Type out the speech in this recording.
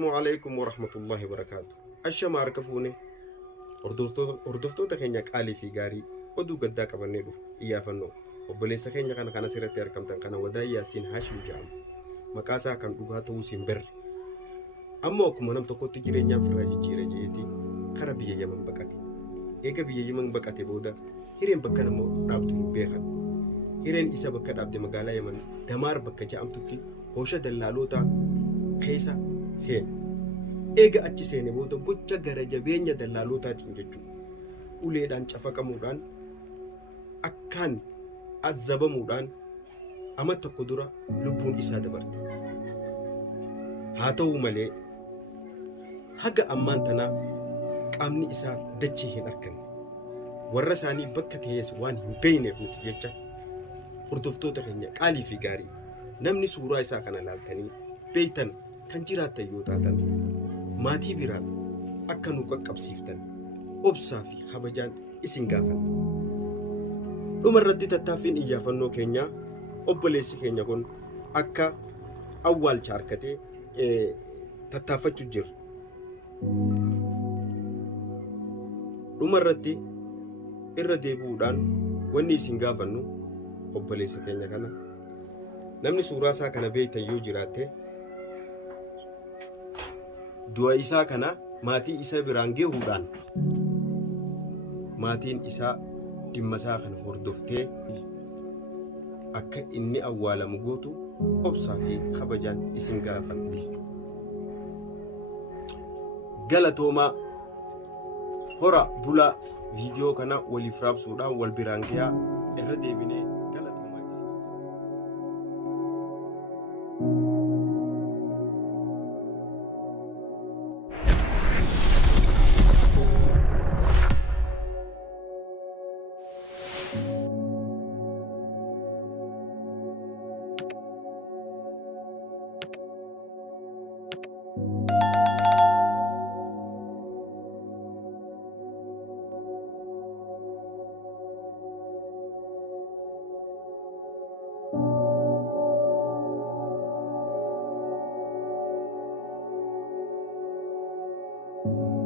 Assalamu alaikum warahmatullahi wabarakatuh. Ashama harka fuune hordoftoota keenya qaalii fi gaarii oduu gaddaa qabannee dhufu iyyaafannoo obboleessa keenya kana asirratti argamtan kana Wadaa Yaasiin Haashim jedhama. Maqaa isaa kan dhugaa ta'uu hin beekne. Ammoo akkuma nam tokkotti jireenyaan firraa jijjiiree jeetii kara biyya Yaman baqate. Eega biyya Yaman baqate booda hireen bakka namoo dhaabdu hin beekan. Hireen isa bakka dhaabde magaalaa Yaman Damaar bakka jedhamtutti hoosha dallaalota keessa seene. Eega achi seene booda gocha gara jabeenya dallaalotaatiin jechuudha. Uleedhaan cafaqamuudhaan akkaan azzabamuudhaan amma tokko dura lubbuun isaa dabarte. Haa ta'u malee haga ammaan tanaa qaamni isaa dachee hin arganne. Warra isaanii bakka ta'es waan hin beekneef nuti jecha hordoftoota keenya qaalii fi gaarii namni suuraa isaa kana laaltanii beektan kan jiraattan yoo taatan maatii biraan akka nu qaqqabsiiftan obsaa fi kabajaan isin gaafanna. Dhuma irratti tattaaffiin iyyaafannoo keenyaa obboleessi keenya kun akka awwaalcha harkatee tattaaffachuu jira. Dhuma irratti irra deebi'uudhaan wanni isin gaafannu obboleessa keenya kana namni suuraa isaa kana beektan yoo jiraatte du'a isaa kana maatii isa biraan geehuudhaan maatiin isaa dhimma isaa kana hordoftee akka inni awwaalamu gootu obsaa fi kabajaan isin gaafanti. Galatoomaa hora bulaa viidiyoo kana waliif raabsuudhaan wal biraan gahaa irra deebinee you.